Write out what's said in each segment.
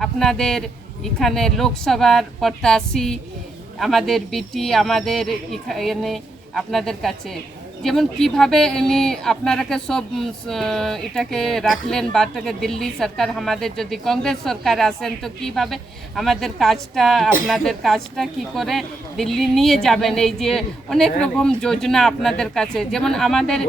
আপনাদের এখানে লোকসভার প্রত্যাশী আমাদের বিটি আমাদের এখানে আপনাদের কাছে যেমন কিভাবে উনি আপনারাকে সব এটাকে রাখলেন বাটাকে দিল্লি সরকার আমাদের যদি কংগ্রেস সরকার আসেন তো কিভাবে আমাদের কাজটা আপনাদের কাজটা কি করে দিল্লি নিয়ে যাবেন এই যে অনেক রকম যোজনা আপনাদের কাছে যেমন আমাদের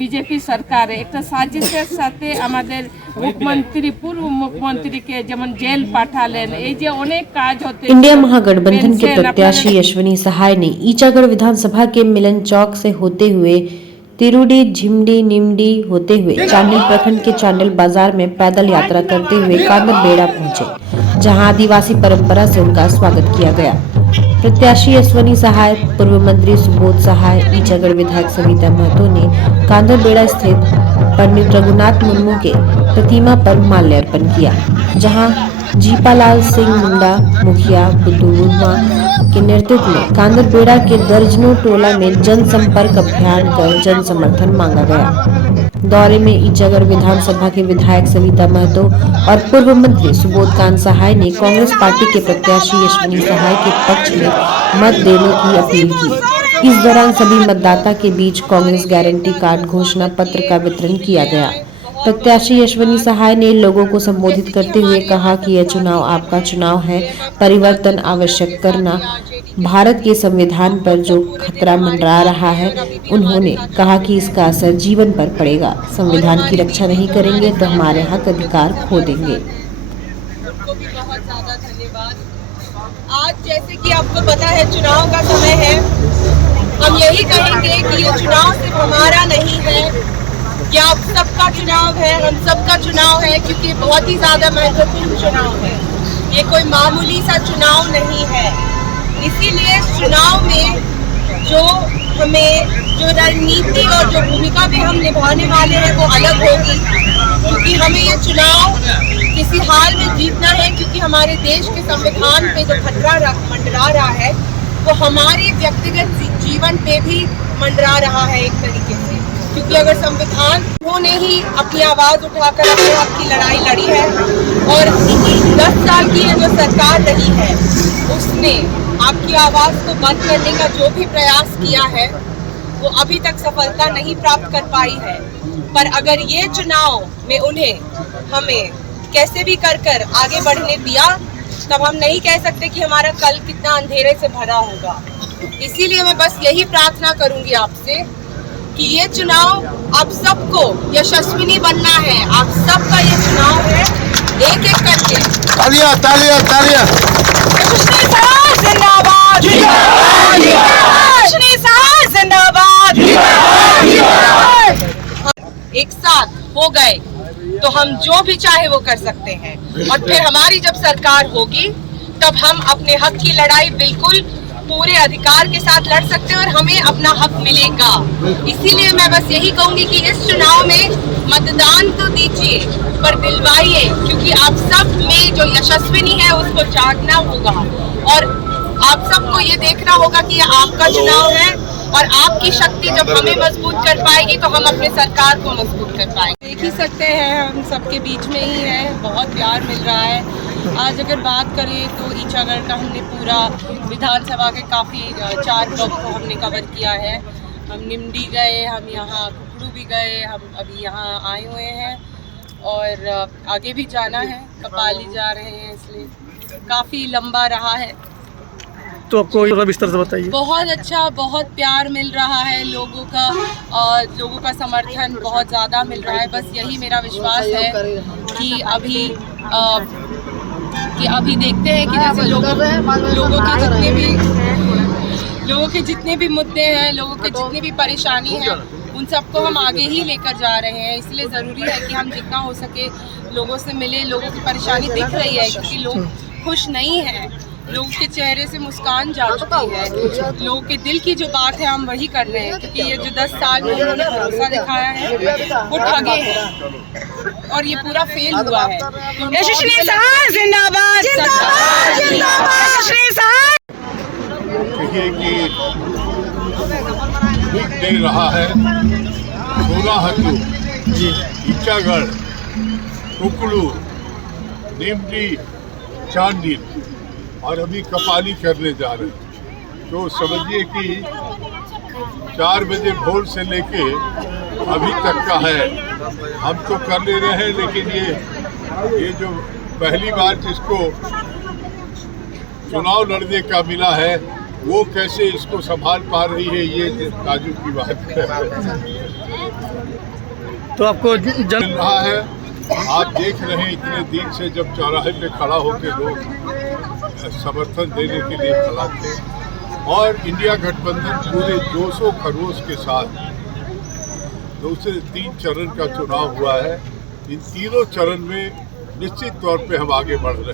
বিজেপি সরকার একটা সাজিশের সাথে আমাদের मुख्यमंत्री पूर्व मुख्यमंत्री के जमन जेल पाठालेन এই যে অনেক কাজ হতে इंडिया महागठबंधन के प्रत्याशी अश्विनी सहाय ने ईचागढ़ विधानसभा के मिलन चौक से होते हुए तिरुडी झिमडी निमडी होते हुए चांडिल प्रखंड के चांडिल बाजार में पैदल यात्रा करते हुए कांदर बेड़ा पहुंचे, जहां आदिवासी परंपरा से उनका स्वागत किया गया। प्रत्याशी अश्विनी सहाय, पूर्व मंत्री सुबोध सहाय, ईचागढ़ विधायक सविता महतो ने कांदर बेड़ा स्थित पंडित रघुनाथ मुर्मू के प्रतिमा पर माल्यार्पण किया, जहां जीपालाल सिंह मुंडा मुखिया बुद्धू वर्मा के नेतृत्व में कांदर बेड़ा के दर्जनों टोला में जनसंपर्क अभियान कर जन समर्थन मांगा गया। दौरे में ईचागढ़ विधानसभा के विधायक सविता महतो और पूर्व मंत्री सुबोध सहाय ने कांग्रेस पार्टी के प्रत्याशी अश्विनी सहाय के पक्ष में मत देने की अपील की। इस दौरान सभी मतदाता के बीच कांग्रेस गारंटी कार्ड घोषणा पत्र का वितरण किया गया। प्रत्याशी अश्विनी सहाय ने लोगों को संबोधित करते हुए कहा कि यह चुनाव आपका चुनाव है, परिवर्तन आवश्यक करना। भारत के संविधान पर जो खतरा मंडरा रहा है, उन्होंने कहा कि इसका असर जीवन पर पड़ेगा। संविधान की रक्षा नहीं करेंगे तो हमारे हक अधिकार खो देंगे। उनको भी बहुत ज़्यादा धन्यवाद। आज जैसे कि आपको पता है चुनाव का समय है, हम यही कहेंगे कि ये चुनाव सिर्फ हमारा नहीं है, ये आप सबका चुनाव है, हम सबका चुनाव है, क्योंकि बहुत ही ज़्यादा महत्वपूर्ण चुनाव है। ये कोई मामूली सा चुनाव नहीं है। इसीलिए चुनाव में जो रणनीति और जो भूमिका भी हम निभाने वाले हैं वो अलग होगी, क्योंकि हमें ये चुनाव किसी हाल में जीतना है, क्योंकि हमारे देश के संविधान पे जो खतरा मंडरा रहा है वो हमारे व्यक्तिगत जीवन पे भी मंडरा रहा है एक तरीके से, क्योंकि अगर संविधान उन्होंने ही अपनी आवाज़ उठाकर अपने हक की लड़ाई लड़ी है और 10 साल की जो सरकार रही है उसने आपकी आवाज़ को बंद करने का जो भी प्रयास किया है वो अभी तक सफलता नहीं प्राप्त कर पाई है। पर अगर ये चुनाव में उन्हें हमें कैसे भी कर आगे बढ़ने दिया, तब हम नहीं कह सकते कि हमारा कल कितना अंधेरे से भरा होगा। इसीलिए मैं बस यही प्रार्थना करूंगी आपसे कि ये चुनाव आप सबको यशस्विनी बनना है। आप सबका ये चुनाव है, एक एक करके तालियां तालियां तालियां अश्विनी सहाय जिंदाबाद, अश्विनी सहाय जिंदाबाद। एक साथ हो गए तो हम जो भी चाहे वो कर सकते हैं, और फिर हमारी जब सरकार होगी तब हम अपने हक की लड़ाई बिल्कुल पूरे अधिकार के साथ लड़ सकते हैं और हमें अपना हक मिलेगा। इसीलिए मैं बस यही कहूंगी कि इस चुनाव में मतदान तो दीजिए पर दिलवाइए, क्योंकि आप सब में जो यशस्विनी है उसको जागना होगा और आप सबको ये देखना होगा कि ये आपका चुनाव है और आपकी शक्ति जब हमें मजबूत कर पाएगी तो हम अपने सरकार को मजबूत कर पाएंगे। देख ही सकते हैं हम सबके बीच में ही है, बहुत प्यार मिल रहा है। आज अगर बात करें तो ईचागढ़ का हमने पूरा विधानसभा के काफ़ी 4 ब्लॉक को हमने कवर किया है। हम निमडी गए, हम यहाँ कुकड़ू भी गए, हम अभी यहाँ आए हुए हैं और आगे भी जाना है, कपाली जा रहे हैं, इसलिए काफ़ी लंबा रहा है। तो आपको विस्तार से बताइए। बहुत अच्छा, बहुत प्यार मिल रहा है लोगों का समर्थन बहुत ज़्यादा मिल रहा है। बस यही मेरा विश्वास है कि अभी देखते हैं कि जैसे लोगों के जितने भी मुद्दे हैं, लोगों के जितनी भी परेशानी है, उन सबको हम आगे ही लेकर जा रहे हैं। इसलिए ज़रूरी है कि हम जितना हो सके लोगों से मिले। लोगों की परेशानी दिख रही है, क्योंकि लोग खुश नहीं हैं, लोगों के चेहरे से मुस्कान जा चुकी है, लोगों के दिल की जो बात है हम वही कर रहे हैं, क्योंकि ये जो 10 साल में उन्होंने भरोसा दिखाया है वो ठगे हैं और ये पूरा फेल हुआ है। अश्विनी सहाय जिंदाबाद, अश्विनी सहाय। देखिए कि दे रहा है 16 हत्तू ईचागढ़ कुकड़ू नीमडी, चांडिल और अभी कपाली करने जा रहे हैं। तो समझिए कि 4 बजे भोर से लेके अभी तक का है। हम तो कर ले रहे हैं, लेकिन ये जो पहली बार जिसको चुनाव लड़ने का मिला है वो कैसे इसको संभाल पा रही है, ये ताजुब की बात है। तो आपको मिल जन रहा है, आप देख रहे हैं इतने दिन से जब चौराहे पे खड़ा होकर लोग समर्थन देने के लिए खड़ा थे और इंडिया गठबंधन पूरे जोशो खरोश के साथ दूसरे 3 चरण का चुनाव हुआ है। इन तीनों चरण में निश्चित तौर पे हम आगे बढ़ रहे